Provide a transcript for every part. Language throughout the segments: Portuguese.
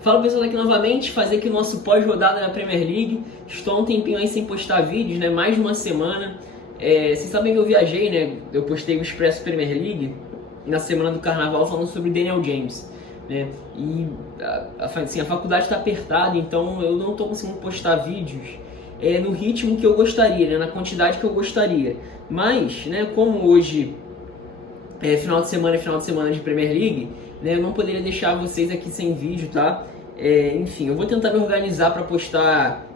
Fala pessoal, aqui novamente, fazer aqui o nosso pós-rodada da Premier League. Estou há um tempinho aí sem postar vídeos, né? Mais de uma semana. Vocês sabem que eu viajei, né? Eu postei o Expresso Premier League na semana do Carnaval falando sobre Daniel James, né? E assim, a faculdade está apertada, então eu não estou conseguindo postar vídeos no ritmo que eu gostaria, né? Na quantidade que eu gostaria. Mas, né? Como hoje final de semana de Premier League, né, eu não poderia deixar vocês aqui sem vídeo, tá? Enfim, eu vou tentar me organizar para postar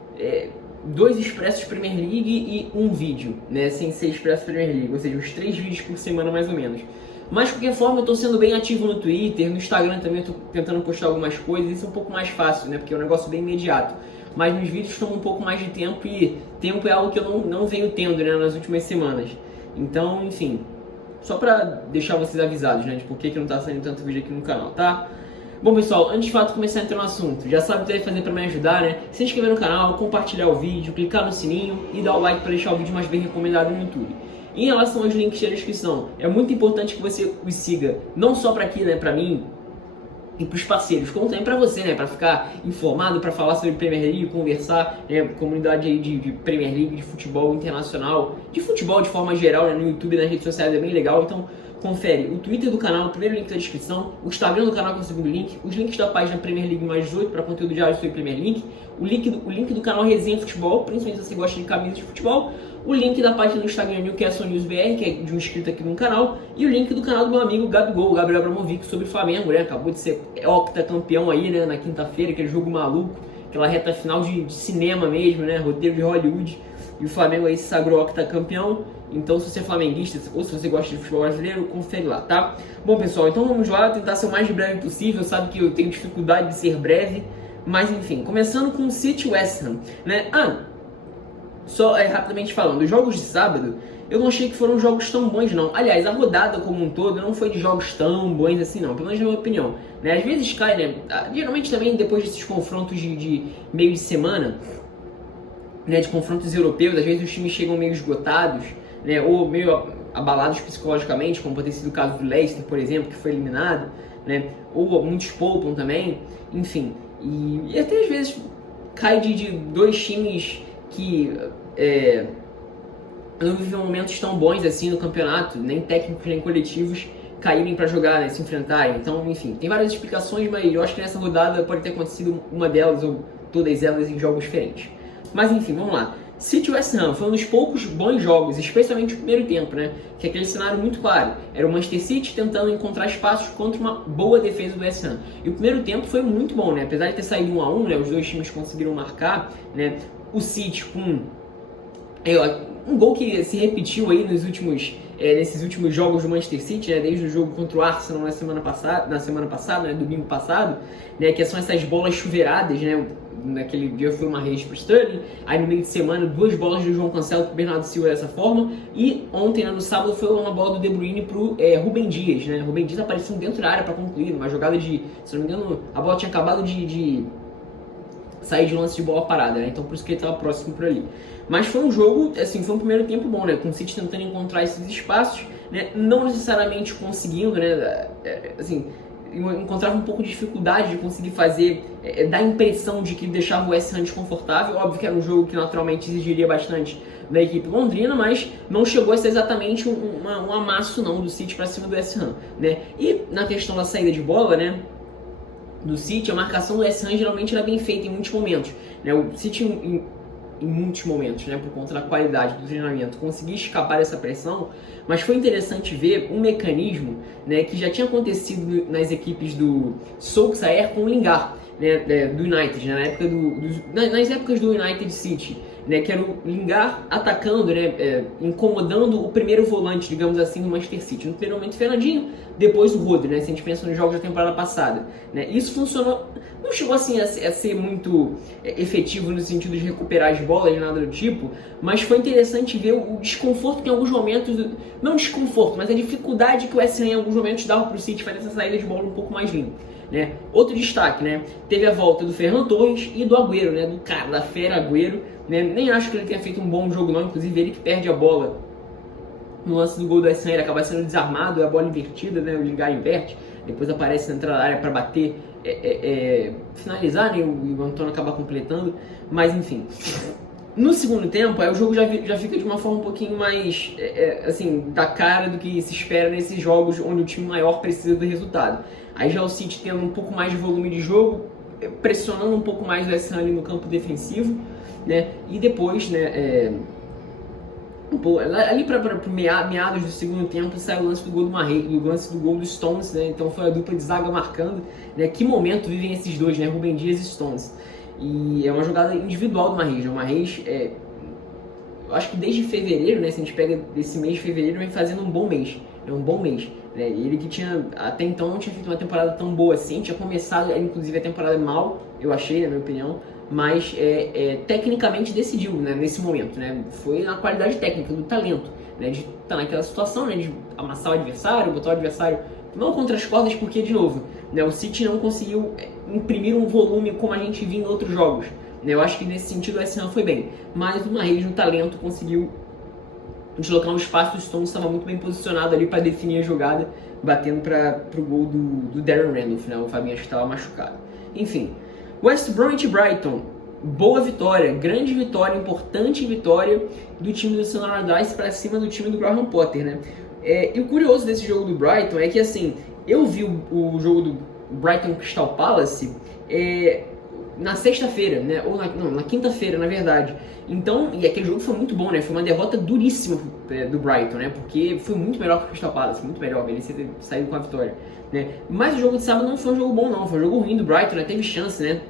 2 Expressos Premier League e um vídeo, né, sem ser Expresso Premier League, ou seja, uns 3 vídeos por semana mais ou menos. Mas, de qualquer forma, eu estou sendo bem ativo no Twitter, no Instagram também eu estou tentando postar algumas coisas, isso é um pouco mais fácil, né, porque é um negócio bem imediato. Mas nos vídeos toma um pouco mais de tempo e tempo é algo que eu não venho tendo, né, nas últimas semanas. Então, enfim, só pra deixar vocês avisados, né, de por que não tá saindo tanto vídeo aqui no canal, tá? Bom, pessoal, antes de fato começar a entrar no assunto, já sabe o que deve fazer pra me ajudar, né? Se inscrever no canal, compartilhar o vídeo, clicar no sininho e dar o like pra deixar o vídeo mais bem recomendado no YouTube. Em relação aos links da descrição, é muito importante que você os siga, não só pra aqui, né, pra mim e para os parceiros, como também para você, né, para ficar informado, para falar sobre Premier League, conversar, né, comunidade aí de Premier League, de futebol internacional, de futebol de forma geral, né, no YouTube e nas redes sociais é bem legal, então confere o Twitter do canal, o primeiro link da descrição, o Instagram do canal que é o segundo link, os links da página Premier League mais 18 para conteúdo diário sobre Premier League, o link do canal Resenha Futebol, principalmente se você gosta de camisas de futebol, o link da página do Instagram Newcastle News BR, que é de um inscrito aqui no canal, e o link do canal do meu amigo Gabigol, Gabriel Abramovic, sobre o Flamengo, né? Acabou de ser octacampeão aí, né? Na quinta-feira, aquele jogo maluco, aquela reta final de cinema mesmo, né? Roteiro de Hollywood. E o Flamengo aí se sagrou octacampeão. Então, se você é flamenguista ou se você gosta de futebol brasileiro, confere lá, tá? Bom, pessoal, então vamos lá, tentar ser o mais breve possível. Sabe que eu tenho dificuldade de ser breve, mas enfim, começando com o City West Ham, né? Só rapidamente falando, os jogos de sábado, eu não achei que foram jogos tão bons não. Aliás, a rodada como um todo não foi de jogos tão bons assim não, pelo menos na minha opinião, né? Às vezes cai, né? Geralmente também depois desses confrontos de meio de semana, né? De confrontos europeus, às vezes os times chegam meio esgotados, né? Ou meio abalados psicologicamente, como pode ter sido o caso do Leicester, por exemplo, que foi eliminado, né? Ou muitos poupam também, enfim. E até às vezes cai de 2 times que não vivem momentos tão bons assim no campeonato, nem técnicos nem coletivos, caírem para jogar, né, se enfrentarem. Então, enfim, tem várias explicações, mas eu acho que nessa rodada pode ter acontecido uma delas ou todas elas em jogos diferentes. Mas enfim, vamos lá. City West Ham foi um dos poucos bons jogos, especialmente o primeiro tempo, né? Que é aquele cenário muito claro. Era o Manchester City tentando encontrar espaços contra uma boa defesa do West Ham. E o primeiro tempo foi muito bom, né? Apesar de ter saído 1-1, né? Os dois times conseguiram marcar, né? O City com um gol que se repetiu aí nesses últimos jogos do Manchester City, né, desde o jogo contra o Arsenal na semana passada, né, domingo passado, né, que são essas bolas chuveiradas, né, naquele dia foi uma rede para o Sterling, aí no meio de semana 2 bolas do João Cancelo para o Bernardo Silva dessa forma, e ontem, né, no sábado, foi uma bola do De Bruyne para o Rúben Dias, né, Rúben Dias apareceu dentro da área para concluir, uma jogada se não me engano, a bola tinha acabado de sair de lance de bola parada, né? Então por isso que ele estava próximo por ali. Mas foi um jogo, assim, foi um primeiro tempo bom, né? Com o City tentando encontrar esses espaços, né? Não necessariamente conseguindo, né? Assim, encontrava um pouco de dificuldade de conseguir fazer, dar a impressão de que deixava o West Ham desconfortável. Óbvio que era um jogo que naturalmente exigiria bastante da equipe londrina, mas não chegou a ser exatamente um amasso não do City para cima do West Ham, né? E na questão da saída de bola, né, do City, a marcação do West Ham geralmente era bem feita em muitos momentos, né? O City em muitos momentos, né, por conta da qualidade do treinamento, conseguia escapar dessa pressão, mas foi interessante ver um mecanismo, né, que já tinha acontecido nas equipes do Solskjaer com o Lingard, né, do United, né, nas épocas do United City, né, que era o Lingard atacando, né, incomodando o primeiro volante, digamos assim, do Manchester City. No primeiro momento, Fernandinho, depois o Rodri, né, se a gente pensa nos jogos da temporada passada. Né, isso funcionou, não chegou assim a ser muito efetivo no sentido de recuperar as bolas, nada do tipo, mas foi interessante ver o desconforto que em alguns momentos, não desconforto, mas a dificuldade que o West Ham em alguns momentos dava para o City fazer essa saída de bola um pouco mais limpa. Né? Outro destaque, né? Teve a volta do Ferran Torres e do Agüero, né? Do cara, da fera Agüero, né? Nem acho que ele tenha feito um bom jogo não, inclusive ele que perde a bola no lance do gol do West Ham, ele acaba sendo desarmado, é a bola invertida, né? O Lingard inverte, depois aparece na entrada da área para bater, finalizar, né, e o Antônio acaba completando, mas enfim. No segundo tempo, aí o jogo já fica de uma forma um pouquinho mais, assim, da cara do que se espera nesses jogos onde o time maior precisa do resultado. Aí já o City tendo um pouco mais de volume de jogo, pressionando um pouco mais o West Ham ali no campo defensivo, né? E depois, né, ali para meados do segundo tempo sai o lance do gol do lance do gol do Stones, né? Então foi a dupla de zaga marcando, né? Que momento vivem esses dois, né? Rúben Dias e Stones. E é uma jogada individual do Mahrez, né? O Mahrez, eu acho que desde fevereiro, né? Se a gente pega desse mês de fevereiro, vem fazendo um bom mês, né? Ele que tinha, até então, não tinha feito uma temporada tão boa assim, tinha começado, inclusive, a temporada mal, eu achei, na minha opinião, mas tecnicamente decidiu, né, nesse momento, né? Foi na qualidade técnica, do talento, né? De estar naquela situação, né? De amassar o adversário, botar o adversário não contra as cordas, porque, de novo, né, o City não conseguiu imprimir um volume como a gente viu em outros jogos, né? Eu acho que nesse sentido o West Ham foi bem, mas o Mahrez no talento conseguiu deslocar um espaço. O Stones estava muito bem posicionado ali para definir a jogada, batendo para o gol do Darren Randolph, né? O Fabinho acho que estava machucado. Enfim, West Bromwich e Brighton, boa vitória, grande vitória, importante vitória do time do Sam Allardyce para cima do time do Graham Potter, né? E o curioso desse jogo do Brighton é que, assim, eu vi o jogo do Brighton Crystal Palace na sexta-feira, né? Ou na quinta-feira, na verdade. Então, e aquele jogo foi muito bom, né? Foi uma derrota duríssima do Brighton, né? Porque foi muito melhor que o Crystal Palace, muito melhor, merecia ter saído com a vitória, né? Mas o jogo de sábado não foi um jogo bom, não. Foi um jogo ruim do Brighton, né? Teve chance, né?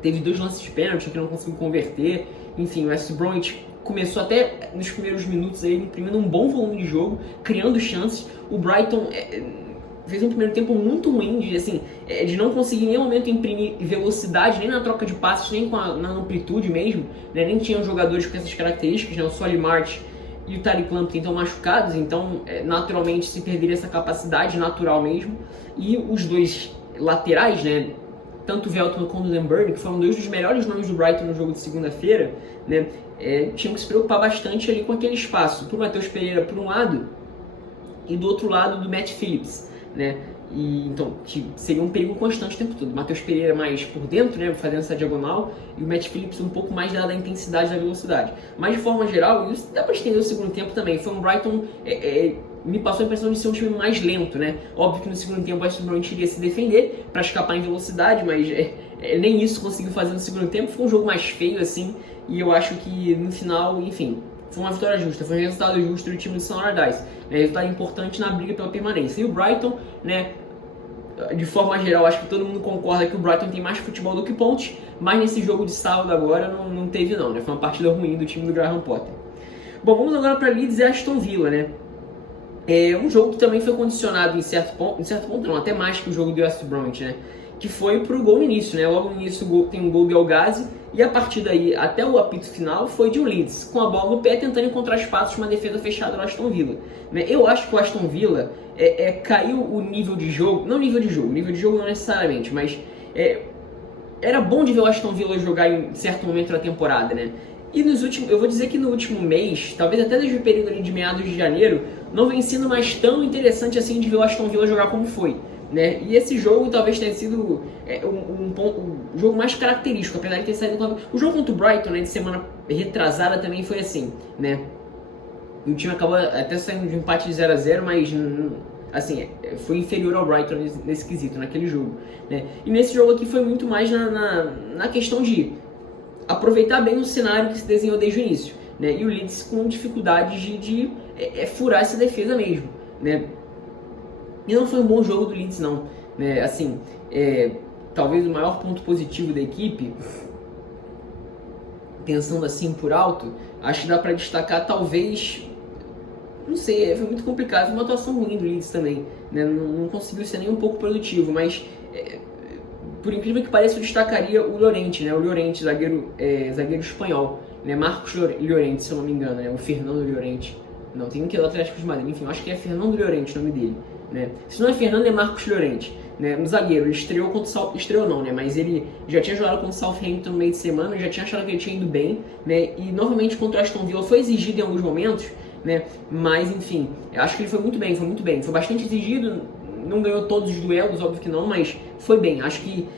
Teve 2 lances de pênalti que não conseguiu converter. Enfim, o West Bromwich começou até nos primeiros minutos aí, imprimindo um bom volume de jogo, criando chances. O Brighton fez um primeiro tempo muito ruim, de não conseguir em nenhum momento imprimir velocidade, nem na troca de passes, nem na amplitude mesmo, né? Nem tinham jogadores com essas características, né? O Solly March e o Tariq Lamptey estão machucados, então naturalmente se perderia essa capacidade natural mesmo. E os dois laterais, né? Tanto o Veltman quanto o Zenberg, que foram 2 dos melhores nomes do Brighton no jogo de segunda-feira, né? Tinham que se preocupar bastante ali com aquele espaço, pro Matheus Pereira por um lado e do outro lado do Matt Phillips, né? E, então, seria um perigo constante o tempo todo. O Matheus Pereira mais por dentro, né, fazendo essa diagonal, e o Matt Phillips um pouco mais da intensidade, da velocidade. Mas de forma geral, isso dá para estender o segundo tempo também. Foi um Brighton, me passou a impressão de ser um time mais lento, né? Óbvio que no segundo tempo o West Bromwich iria se defender para escapar em velocidade, mas nem isso conseguiu fazer no segundo tempo. Foi um jogo mais feio, assim, e eu acho que no final, enfim, foi uma vitória justa, foi um resultado justo do time do Sam Allardyce, né? Resultado importante na briga pela permanência. E o Brighton, né, de forma geral, acho que todo mundo concorda que o Brighton tem mais futebol do que pontos, mas nesse jogo de sábado agora não teve não, né? Foi uma partida ruim do time do Graham Potter. Bom, vamos agora para Leeds e Aston Villa, né? Um jogo que também foi condicionado em certo ponto não, até mais que o jogo do West Bromwich, né? Que foi pro gol no início, né? Logo no início tem um gol de El Ghazi, e a partir daí até o apito final foi de um Leeds, com a bola no pé tentando encontrar espaços, uma defesa fechada do Aston Villa, né? Eu acho que o Aston Villa caiu o nível de jogo, nível de jogo não necessariamente, mas era bom de ver o Aston Villa jogar em certo momento da temporada, né? E eu vou dizer que no último mês, talvez até desde o período ali de meados de janeiro, não vem sendo mais tão interessante assim de ver o Aston Villa jogar como foi, né? E esse jogo talvez tenha sido um jogo mais característico, apesar de ter saído o jogo contra o Brighton, né, de semana retrasada também foi assim, né? E o time acabou até saindo de um empate de 0-0, mas assim, foi inferior ao Brighton nesse quesito, naquele jogo, né? E nesse jogo aqui foi muito mais na questão de aproveitar bem o cenário que se desenhou desde o início, né? E o Leeds com dificuldade de furar essa defesa mesmo, né? E não foi um bom jogo do Leeds não, né? Assim, talvez o maior ponto positivo da equipe, pensando assim por alto, acho que dá para destacar talvez, não sei, foi muito complicado, foi uma atuação ruim do Leeds também, né? Não conseguiu ser nem um pouco produtivo, mas por incrível que pareça eu destacaria o Llorente, né? O Llorente, zagueiro espanhol, né? Marcos Llorente, se eu não me engano, né? O Fernando Llorente, não, tem um que é do Atlético de Madrid, enfim, eu acho que é Fernando Llorente o nome dele, né? Se não é Fernando, é Marcos Llorente, né? Um zagueiro, ele estreou contra o estreou não, né? Mas ele já tinha jogado contra o Southampton no meio de semana, já tinha achado que ele tinha ido bem, né? E novamente contra o Aston Villa foi exigido em alguns momentos, né? Mas enfim, eu acho que ele foi muito bem, foi bastante exigido, não ganhou todos os duelos, óbvio que não, mas foi bem. Acho que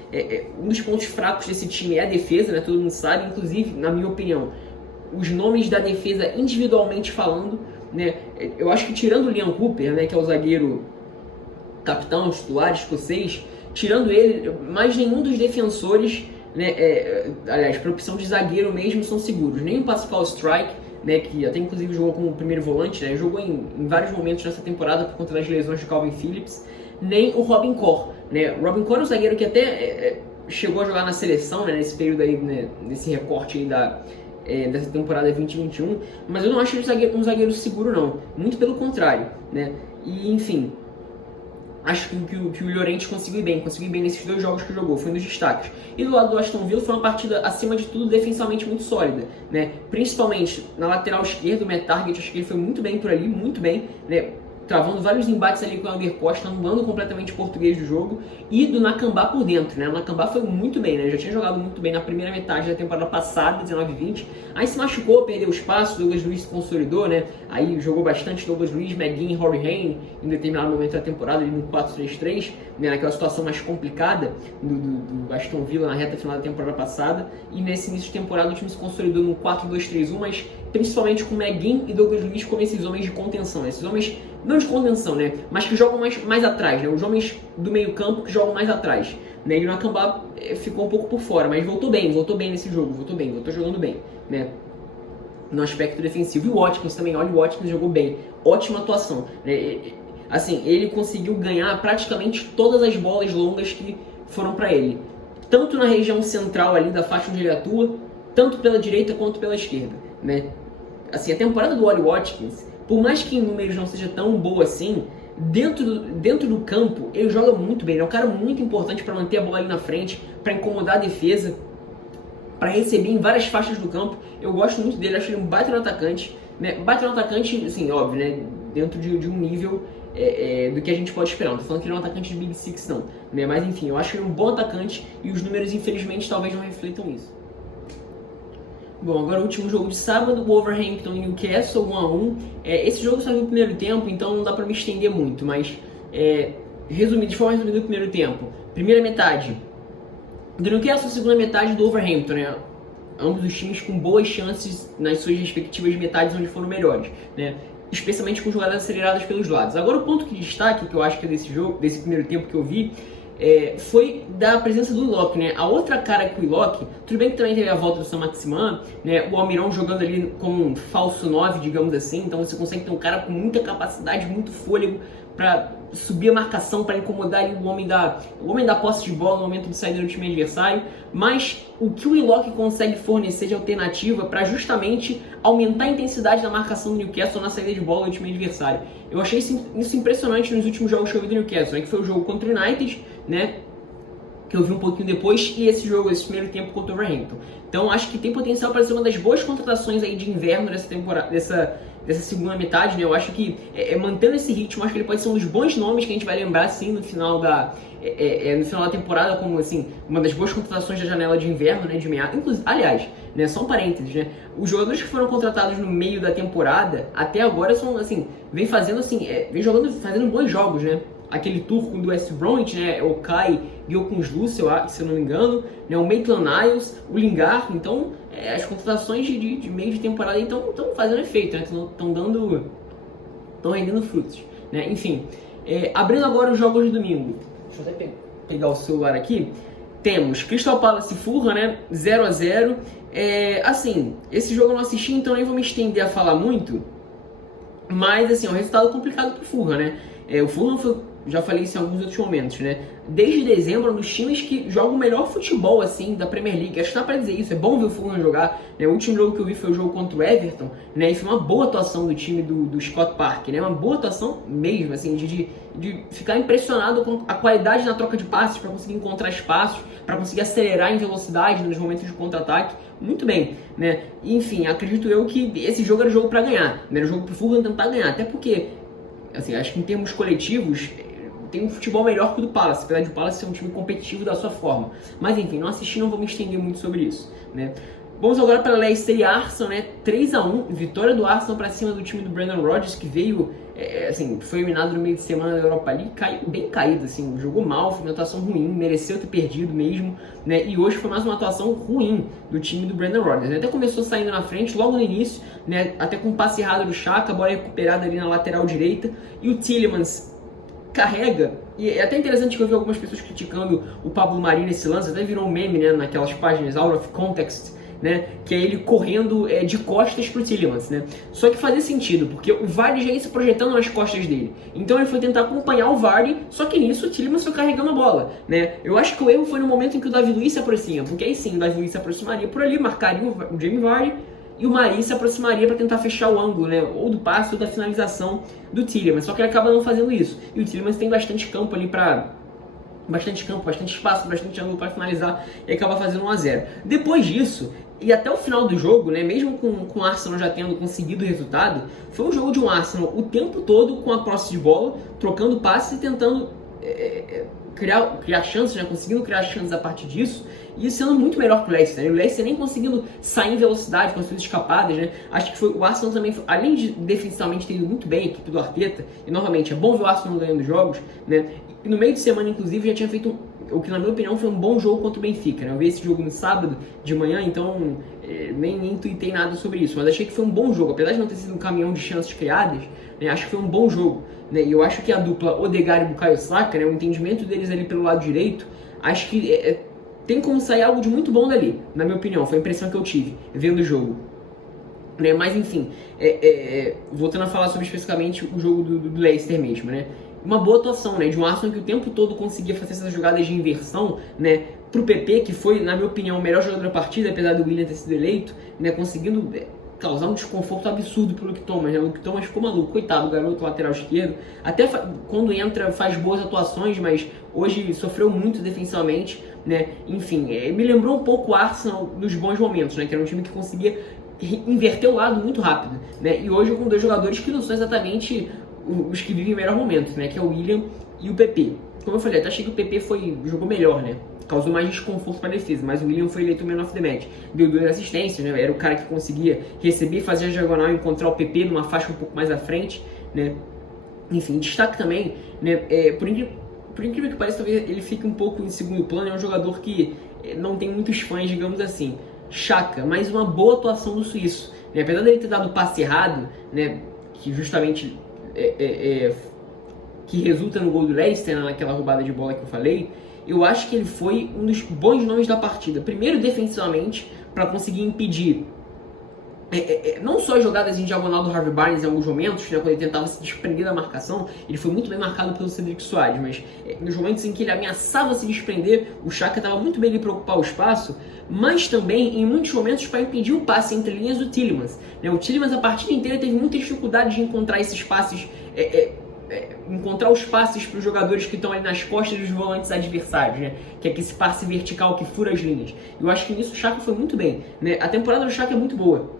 um dos pontos fracos desse time é a defesa, né? Todo mundo sabe, inclusive, na minha opinião, os nomes da defesa individualmente falando, né? Eu acho que tirando o Liam Cooper, né, que é o zagueiro capitão, titular, escocês, tirando ele, mais nenhum dos defensores, né, aliás, para opção de zagueiro mesmo, são seguros. Nem o Pascal Strike, né, que até inclusive jogou como primeiro volante, né, jogou em vários momentos nessa temporada por conta das lesões de Calvin Phillips, nem o Robin Corr. Né? O Robin Corr é um zagueiro que até chegou a jogar na seleção, né, nesse período aí, né, nesse recorte aí dessa temporada 2021, mas eu não acho ele um zagueiro seguro não, muito pelo contrário, né? E enfim, acho que o Llorente conseguiu ir bem nesses 2 jogos que jogou, foi um dos destaques. E do lado do Aston Villa foi uma partida, acima de tudo, defensivamente muito sólida, né? Principalmente na lateral esquerda, o Matt Target, acho que ele foi muito bem por ali, muito bem, né? Travando vários embates ali com o Helder Costa, anulando completamente o português do jogo, e do Nakamba por dentro, né? O Nakamba foi muito bem, né? Já tinha jogado muito bem na primeira metade da temporada passada, 19-20, aí se machucou, perdeu espaço, Douglas Luiz se consolidou, né? Aí jogou bastante Douglas Luiz, McGinn, Rory Hayne, em determinado momento da temporada, ali no 4-3-3, né? Naquela situação mais complicada do Aston Villa na reta final da temporada passada, e nesse início de temporada o time se consolidou no 4-2-3-1, mas principalmente com McGinn e Douglas Luiz como esses homens de contenção, esses homens não de contenção, né, mas que jogam mais atrás, né, os homens do meio campo que jogam mais atrás, né, e o Nakamba ficou um pouco por fora, mas voltou bem nesse jogo, voltou jogando bem, né, no aspecto defensivo. E o Watkins também, olha, o Watkins jogou bem, ótima atuação, né, assim, ele conseguiu ganhar praticamente todas as bolas longas que foram para ele, tanto na região central ali da faixa onde ele atua, tanto pela direita quanto pela esquerda, né. Assim, a temporada do Ollie Watkins, por mais que em números não seja tão boa assim, dentro do campo ele joga muito bem, ele é um cara muito importante para manter a bola ali na frente, para incomodar a defesa, para receber em várias faixas do campo. Eu gosto muito dele, acho ele um baita no atacante, né? Baita no atacante, assim, óbvio, né? Dentro de um nível do que a gente pode esperar. Não tô falando que ele é um atacante de Big Six, não, né? Mas enfim, eu acho ele um bom atacante e os números, infelizmente, talvez não reflitam isso. Bom, agora o último jogo de sábado, Wolverhampton e Newcastle, 1-1. Esse jogo saiu no primeiro tempo, então não dá pra me estender muito, mas de forma resumida, o primeiro tempo. Primeira metade do Newcastle, segunda metade do Wolverhampton, né? Ambos os times com boas chances nas suas respectivas metades onde foram melhores, né? Especialmente com jogadas aceleradas pelos lados. Agora o ponto de destaque que eu acho que é desse primeiro tempo que eu vi, foi da presença do Ilok, né? A outra cara que o Ilok, tudo bem que também teve a volta do Saint-Maximin, né? O Almiron jogando ali como um falso 9, digamos assim, então você consegue ter um cara com muita capacidade, muito fôlego para subir a marcação, para incomodar ali o homem da posse de bola no momento de saída do time adversário, mas o que o Ilok consegue fornecer de alternativa para justamente aumentar a intensidade da marcação do Newcastle na saída de bola do time adversário. Eu achei isso impressionante nos últimos jogos que eu vi do Newcastle, né? Que foi o jogo contra o United, né, que eu vi um pouquinho depois, e esse primeiro tempo contra o Wolverhampton. Então acho que tem potencial para ser uma das boas contratações aí de inverno dessa temporada, dessa segunda metade, né? Eu acho que mantendo esse ritmo, acho que ele pode ser um dos bons nomes que a gente vai lembrar assim no final da temporada, como assim, uma das boas contratações da janela de inverno, né, de meado. Inclusive, aliás, né, só um parênteses, né? Os jogadores que foram contratados no meio da temporada até agora são assim, vem fazendo bons jogos, né? Aquele turco do West Bromwich, né, o Kai Gökçenlü, se eu não me engano, né, o Maitland-Niles, o Lingard. Então, as contratações de meio de temporada estão fazendo efeito, né, estão rendendo frutos, né. Enfim, abrindo agora os jogos de domingo, deixa eu até pegar o celular aqui, temos Crystal Palace e Fulham, né, 0-0, assim, esse jogo eu não assisti, então nem vou me estender a falar muito, mas assim, é um resultado complicado pro Fulham, né. O Fulham já falei isso em alguns outros momentos, né? Desde dezembro, é um dos times que jogam o melhor futebol, assim, da Premier League. Acho que dá pra dizer isso, é bom ver o Fulham jogar, né? O último jogo que eu vi foi o jogo contra o Everton, né? E foi uma boa atuação do time do Scott Parker, né? Uma boa atuação mesmo, assim, de ficar impressionado com a qualidade na troca de passes, para conseguir encontrar espaços, para conseguir acelerar em velocidade nos momentos de contra-ataque. Muito bem, né? Enfim, acredito eu que esse jogo era o jogo para ganhar, né? Era o jogo pro Fulham tentar ganhar, até porque, assim, acho que em termos coletivos tem um futebol melhor que o do Palace, apesar de o Palace ser um time competitivo da sua forma. Mas enfim, não assisti, não vou me estender muito sobre isso, né? Vamos agora para Leicester e Arsenal, né? 3-1, vitória do Arsenal para cima do time do Brendan Rodgers, que veio, assim, foi eliminado no meio de semana da Europa League, caiu bem caído, assim, jogou mal, foi uma atuação ruim, mereceu ter perdido mesmo, né? E hoje foi mais uma atuação ruim do time do Brendan Rodgers, né? Até começou saindo na frente logo no início, né? Até com um passe errado do Xhaka, a bola recuperada ali na lateral direita, e o Tielemans carrega, e é até interessante que eu vi algumas pessoas criticando o Pablo Mari nesse lance, até virou um meme, né? Naquelas páginas out of context, né, que é ele correndo de costas pro Tielemans, né? Só que fazia sentido, porque o Vardy já ia se projetando nas costas dele. Então ele foi tentar acompanhar o Vardy, só que nisso o Tielemans foi carregando a bola, né? Eu acho que o erro foi no momento em que o David Luiz se aproxima, porque aí sim, o David Luiz se aproximaria por ali, marcaria o Jamie Vardy, e o Mari se aproximaria para tentar fechar o ângulo, né? Ou do passe ou da finalização do Tielemans, só que ele acaba não fazendo isso. E o Tielemans tem bastante campo ali bastante espaço, bastante ângulo para finalizar e acaba fazendo 1-0. Depois disso, e até o final do jogo, né, mesmo com o Arsenal já tendo conseguido o resultado, foi um jogo de um Arsenal o tempo todo com a posse de bola, trocando passes e tentando criar chances, né, conseguindo criar chances a partir disso, e sendo muito melhor que o Leicester, né? O Leicester nem conseguindo sair em velocidade, com as suas escapadas, né? Acho que o Arsenal também, além de defensivamente ter ido muito bem a equipe do Arteta, e novamente é bom ver o Arsenal ganhando jogos, né? E no meio de semana, inclusive, já tinha feito o que, na minha opinião, foi um bom jogo contra o Benfica, né? Eu vi esse jogo no sábado de manhã, então nem tuitei nada sobre isso, mas achei que foi um bom jogo, apesar de não ter sido um caminhão de chances criadas, né? Acho que foi um bom jogo, né? E eu acho que a dupla Odegaard e Bukayo Saka, né? O entendimento deles ali pelo lado direito, acho que tem como sair algo de muito bom dali, na minha opinião, foi a impressão que eu tive vendo o jogo. Né? Mas enfim, voltando a falar sobre especificamente o jogo do Leicester mesmo, né? Uma boa atuação, né, de um Arsenal que o tempo todo conseguia fazer essas jogadas de inversão, né, pro PP, que foi, na minha opinião, o melhor jogador da partida, apesar do Willian ter sido eleito, né, conseguindo causar um desconforto absurdo pro Luke Thomas, né? O Luke Thomas ficou maluco, coitado, o garoto lateral esquerdo, até quando entra faz boas atuações, mas hoje sofreu muito defensivamente, né? Enfim, me lembrou um pouco o Arsenal nos bons momentos, né, que era um time que conseguia inverter o lado muito rápido, né? E hoje com dois jogadores que não são exatamente os que vivem melhor momentos, né? Que é o Willian e o PP. Como eu falei, até achei que o PP jogou melhor, né? Causou mais desconforto para a defesa, mas o Willian foi eleito o Man of the Match. Deu 2 assistências, né? Era o cara que conseguia receber, fazer a diagonal e encontrar o PP numa faixa um pouco mais à frente, né? Enfim, destaque também, né? Por incrível que pareça, talvez ele fique um pouco em segundo plano. É um jogador que não tem muitos fãs, digamos assim. Xhaka, mas uma boa atuação do suíço, né? Apesar dele ter dado o passe errado, né? Que justamente que resulta no gol do Leicester, naquela roubada de bola que eu falei, eu acho que ele foi um dos bons nomes da partida. Primeiro, defensivamente, para conseguir impedir não só as jogadas em diagonal do Harvey Barnes em alguns momentos, né, quando ele tentava se desprender da marcação, ele foi muito bem marcado pelo Cedric Soares, mas nos momentos em que ele ameaçava se desprender, o Xhaka estava muito bem ali para ocupar o espaço, mas também em muitos momentos para impedir o passe entre linhas do Tielemans. Né? O Tielemans a partida inteira teve muita dificuldade de encontrar esses passes, encontrar os passes para os jogadores que estão ali nas costas dos volantes adversários, né? Que é esse passe vertical que fura as linhas. Eu acho que nisso o Xhaka foi muito bem. Né? A temporada do Xhaka é muito boa.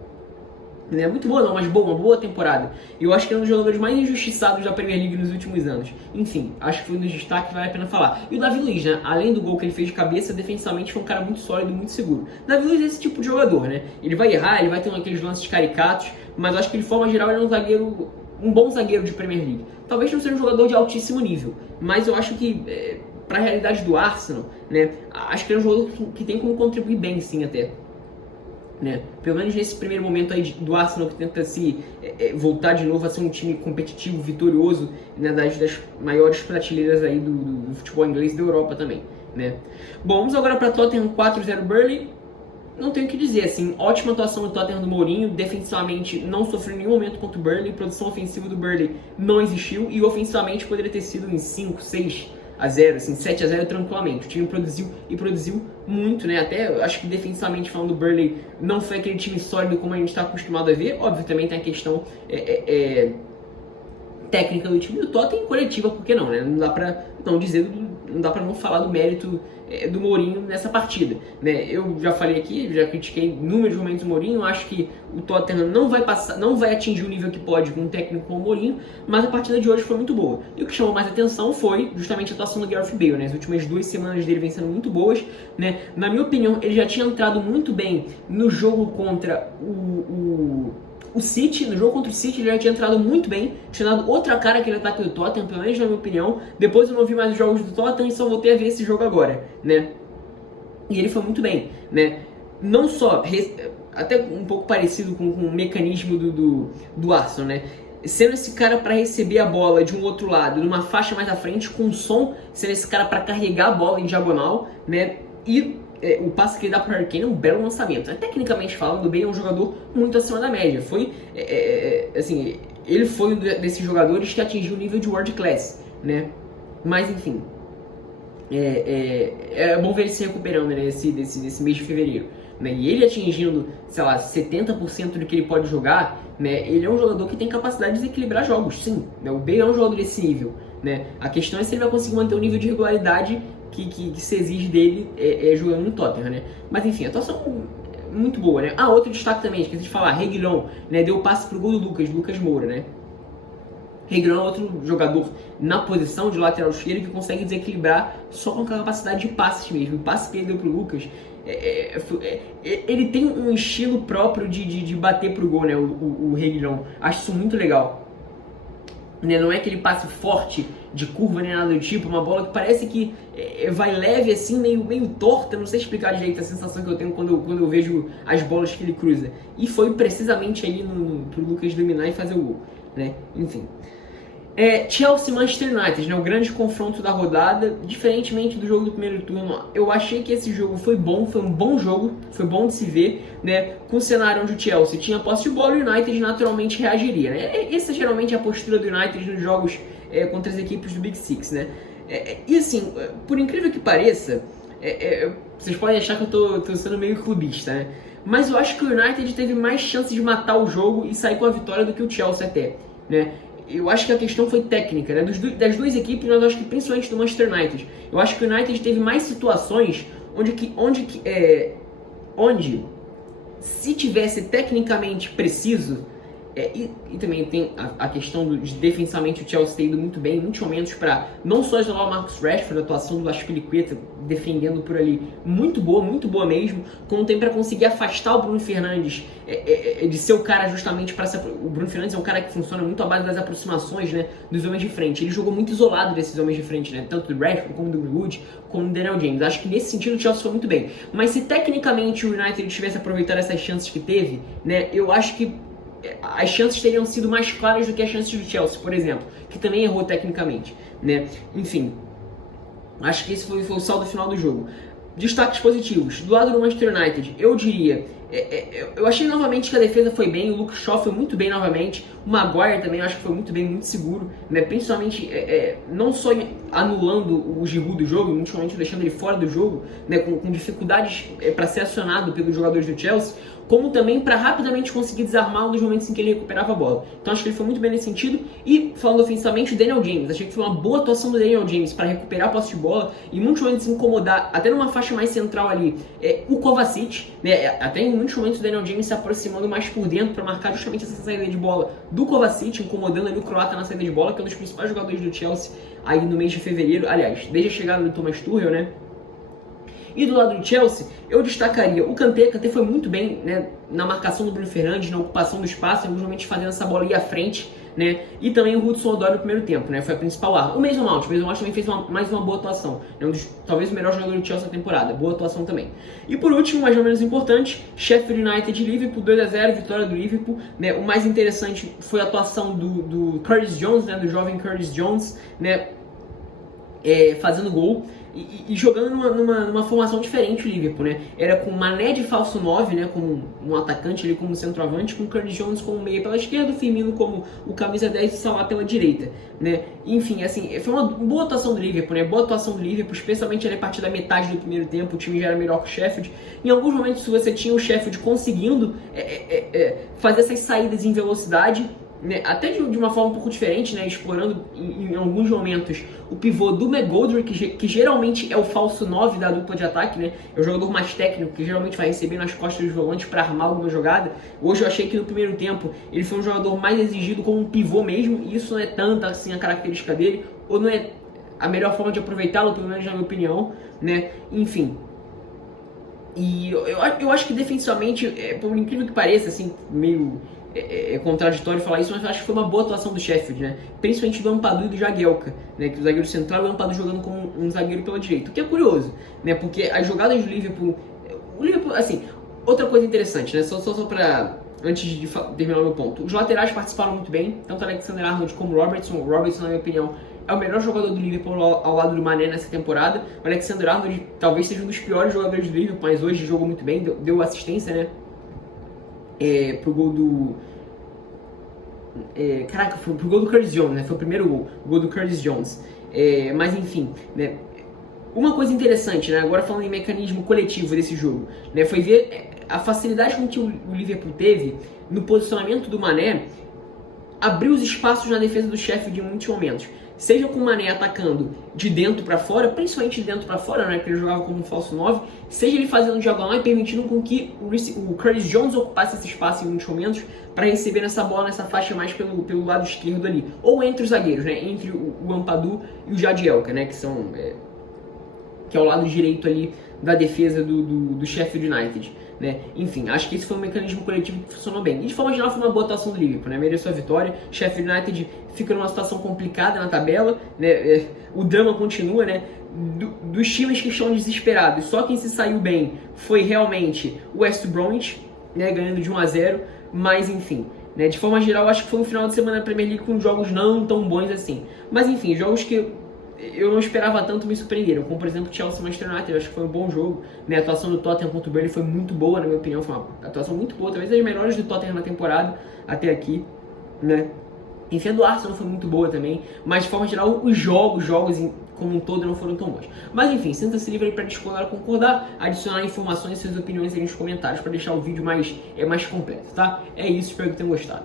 Não é muito boa não, mas boa, uma boa temporada. Eu acho que é um dos jogadores mais injustiçados da Premier League nos últimos anos. Enfim, acho que foi um dos destaques que vale a pena falar. E o David Luiz, né? Além do gol que ele fez de cabeça, defensivamente foi um cara muito sólido, muito seguro. O David Luiz é esse tipo de jogador, né? Ele vai errar, ele vai ter aqueles lances caricatos, mas eu acho que de forma geral ele é um bom zagueiro de Premier League. Talvez não seja um jogador de altíssimo nível, mas eu acho que para a realidade do Arsenal, né? Acho que ele é um jogador que tem como contribuir bem, sim, até. Né? Pelo menos nesse primeiro momento aí do Arsenal, que tenta se voltar de novo a ser um time competitivo, vitorioso, né, das maiores prateleiras aí do futebol inglês da Europa também, né? Bom, vamos agora para Tottenham 4-0 Burnley. Não tenho o que dizer, assim, ótima atuação do Tottenham do Mourinho, defensivamente não sofreu em nenhum momento contra o Burnley, produção ofensiva do Burnley não existiu, e ofensivamente poderia ter sido em 5, 6 a 0, assim, 7 a 0 tranquilamente. O time produziu muito, né? Até acho que defensivamente falando, o Burnley não foi aquele time sólido como a gente está acostumado a ver. Óbvio, também tem a questão técnica do time do Tottenham, coletiva, por que não, né? Não dá pra não dizer não dá para não falar do mérito do Mourinho nessa partida, né? Eu já falei aqui, já critiquei inúmeros momentos do Mourinho, acho que o Tottenham não vai atingir o nível que pode com um técnico como o Mourinho, mas a partida de hoje foi muito boa. E o que chamou mais atenção foi justamente a atuação do Gareth Bale, né? As últimas 2 semanas dele vem sendo muito boas, né? Na minha opinião, ele já tinha entrado muito bem no jogo contra o City. No jogo contra o City ele já tinha entrado muito bem, tinha dado outra cara aquele ataque do Tottenham, pelo menos na minha opinião. Depois eu não vi mais os jogos do Tottenham e só voltei a ver esse jogo agora, né? E ele foi muito bem, né? Não só, até um pouco parecido com o mecanismo do Arsenal, né? Sendo esse cara para receber a bola de um outro lado, numa faixa mais à frente, com som, sendo esse cara para carregar a bola em diagonal, né? E o passe que ele dá para o Harry Kane é um belo lançamento. Tecnicamente falando, o Bale é um jogador muito acima da média. Assim, ele foi um desses jogadores que atingiu o nível de world class, né? Mas enfim, é bom ver ele se recuperando, né, desse mês de fevereiro, né? E ele atingindo, sei lá, 70% do que ele pode jogar, né? Ele é um jogador que tem capacidade de desequilibrar jogos, sim, né? O Bale é um jogador desse nível, né? A questão é se ele vai conseguir manter o nível de regularidade que se exige dele jogando no Tottenham, né? Mas enfim, a atuação muito boa, né? Outro destaque também, esqueci de falar, Reguilón, né? Deu passe pro gol do Lucas Moura, né? Reguilón é outro jogador na posição de lateral esquerdo que consegue desequilibrar só com a capacidade de passes mesmo. O passe que ele deu pro Lucas, ele tem um estilo próprio de bater pro gol, né? O Reguilón. Acho isso muito legal. Né? Não é aquele passe forte de curva nem nada do tipo, uma bola que parece que vai leve assim, meio torta, não sei explicar direito a sensação que eu tenho quando eu vejo as bolas que ele cruza. E foi precisamente ali pro Lucas dominar e fazer o gol, né? Enfim. Chelsea e Manchester United, né? O grande confronto da rodada. Diferentemente do jogo do primeiro turno, eu achei que esse jogo foi bom, foi um bom jogo, foi bom de se ver, né? Com o cenário onde o Chelsea tinha posse de bola e o United naturalmente reagiria, né? Essa geralmente é a postura do United nos jogos contra as equipes do Big Six, né? E assim, por incrível que pareça, vocês podem achar que eu tô sendo meio clubista, né? Mas eu acho que o United teve mais chances de matar o jogo e sair com a vitória do que o Chelsea até, né? Eu acho que a questão foi técnica, né? Das duas equipes, mas eu acho que principalmente do Manchester United. Eu acho que o United teve mais situações onde se tivesse tecnicamente preciso, e também tem a questão de defensivamente o Chelsea ter ido muito bem, em muitos momentos, para não só isolar o Marcus Rashford, a atuação do Azpilicueta defendendo por ali, muito boa mesmo, como tem para conseguir afastar o Bruno Fernandes de ser o cara justamente para o Bruno Fernandes é um cara que funciona muito à base das aproximações, né, dos homens de frente. Ele jogou muito isolado desses homens de frente, né, tanto do Rashford como do Greenwood, como do Daniel James. Acho que nesse sentido o Chelsea foi muito bem. Mas se tecnicamente o United tivesse aproveitado essas chances que teve, né, eu acho que as chances teriam sido mais claras do que as chances do Chelsea, por exemplo, que também errou tecnicamente, né? Enfim, acho que esse foi o saldo final do jogo. Destaques positivos. Do lado do Manchester United, eu diria, eu achei novamente que a defesa foi bem, o Luke Shaw foi muito bem novamente, o Maguire também eu acho que foi muito bem, muito seguro, né? Principalmente não só anulando o Giroud do jogo, principalmente deixando ele fora do jogo, né? Com dificuldades para ser acionado pelos jogadores do Chelsea, como também para rapidamente conseguir desarmar nos momentos em que ele recuperava a bola. Então acho que ele foi muito bem nesse sentido. E falando ofensivamente, o Daniel James, achei que foi uma boa atuação do Daniel James para recuperar a posse de bola e em muitos momentos incomodar, até numa faixa mais central ali, o Kovacic, né? Até em muitos momentos o Daniel James se aproximando mais por dentro para marcar justamente essa saída de bola do Kovacic, incomodando ali o croata na saída de bola, que é um dos principais jogadores do Chelsea aí no mês de fevereiro, aliás, desde a chegada do Thomas Tuchel, né? E do lado do Chelsea, eu destacaria o Kanté. Kanté foi muito bem, né, na marcação do Bruno Fernandes, na ocupação do espaço, em alguns momentos fazendo essa bola ir à frente, né? E também o Hudson-Odoi no primeiro tempo, né? Foi a principal arma. O Mason Mount também fez mais uma boa atuação, né? Talvez o melhor jogador do Chelsea da temporada, boa atuação também. E por último, mas não menos importante, Sheffield United e Liverpool, 2-0, vitória do Liverpool, né? O mais interessante foi a atuação do Curtis Jones, né? Do jovem Curtis Jones, né? Fazendo gol e jogando numa formação diferente o Liverpool, né? Era com Mané de falso 9, né? Como um atacante ali como centroavante, com o Curtis Jones como meia pela esquerda, o Firmino como o camisa 10 e Salah pela direita, né? Enfim, assim, foi uma boa atuação do Liverpool, né? Boa atuação do Liverpool, especialmente ali a partir da metade do primeiro tempo, o time já era melhor que o Sheffield. Em alguns momentos você tinha o Sheffield conseguindo fazer essas saídas em velocidade, né, até de uma forma um pouco diferente, né, explorando em alguns momentos o pivô do McGoldrick, que geralmente é o falso 9 da dupla de ataque, né, é o jogador mais técnico, que geralmente vai receber nas costas dos volantes para armar alguma jogada. Hoje eu achei que no primeiro tempo ele foi um jogador mais exigido como um pivô mesmo, e isso não é tanta assim a característica dele, ou não é a melhor forma de aproveitá-lo, pelo menos na minha opinião, né, enfim. E eu acho que defensivamente, por incrível que pareça, assim, meio contraditório falar isso, mas eu acho que foi uma boa atuação do Sheffield, né? Principalmente do Ampadu e do Jagielka, né? Que o zagueiro central e o Ampadu jogando como um zagueiro pela direita. O que é curioso, né? Porque as jogadas do Liverpool... O Liverpool, assim, outra coisa interessante, né? Só pra... Antes de terminar o meu ponto. Os laterais participaram muito bem, tanto Alexander-Arnold como Robertson. O Robertson, na minha opinião, é o melhor jogador do Liverpool ao lado do Mané nessa temporada. O Alexander-Arnold talvez seja um dos piores jogadores do Liverpool, mas hoje jogou muito bem, deu assistência, né? Pro gol do... foi pro gol do Curtis Jones, né? Foi o primeiro gol, o gol do Curtis Jones. Mas enfim, né? Uma coisa interessante, né? Agora falando em mecanismo coletivo desse jogo, né? Foi ver a facilidade com que o Liverpool teve no posicionamento do Mané abrir os espaços na defesa do Sheffield em muitos momentos. Seja com o Mané atacando de dentro para fora, principalmente de dentro para fora, né, que ele jogava como um falso 9, seja ele fazendo diagonal e permitindo com que o Curtis Jones ocupasse esse espaço em muitos momentos para receber essa bola nessa faixa mais pelo lado esquerdo ali, ou entre os zagueiros, né, entre o Ampadu e o Jagielka, né, que é o lado direito ali da defesa do Sheffield United, né? Enfim, acho que esse foi um mecanismo coletivo que funcionou bem. E de forma geral foi uma boa atuação do Liverpool, né? Mereceu a vitória. Sheffield United fica numa situação complicada na tabela, né? O drama continua, né? Dos times que estão desesperados, só quem se saiu bem foi realmente o West Bromwich, né? Ganhando de 1-0, mas enfim, né? De forma geral, acho que foi um final de semana na Premier League com jogos não tão bons assim. Mas enfim, jogos que eu não esperava tanto me surpreenderam, como por exemplo Chelsea Manchester United. Eu acho que foi um bom jogo, né? A atuação do Tottenham contra o Burnley foi muito boa, na minha opinião, foi uma atuação muito boa, talvez das melhores do Tottenham na temporada até aqui, né? Enfim, a do Arsenal foi muito boa também, mas de forma geral os jogos como um todo não foram tão bons. Mas enfim, sinta-se livre para discordar, concordar, adicionar informações e suas opiniões aí nos comentários para deixar o vídeo mais completo, tá? É isso, espero que tenham gostado.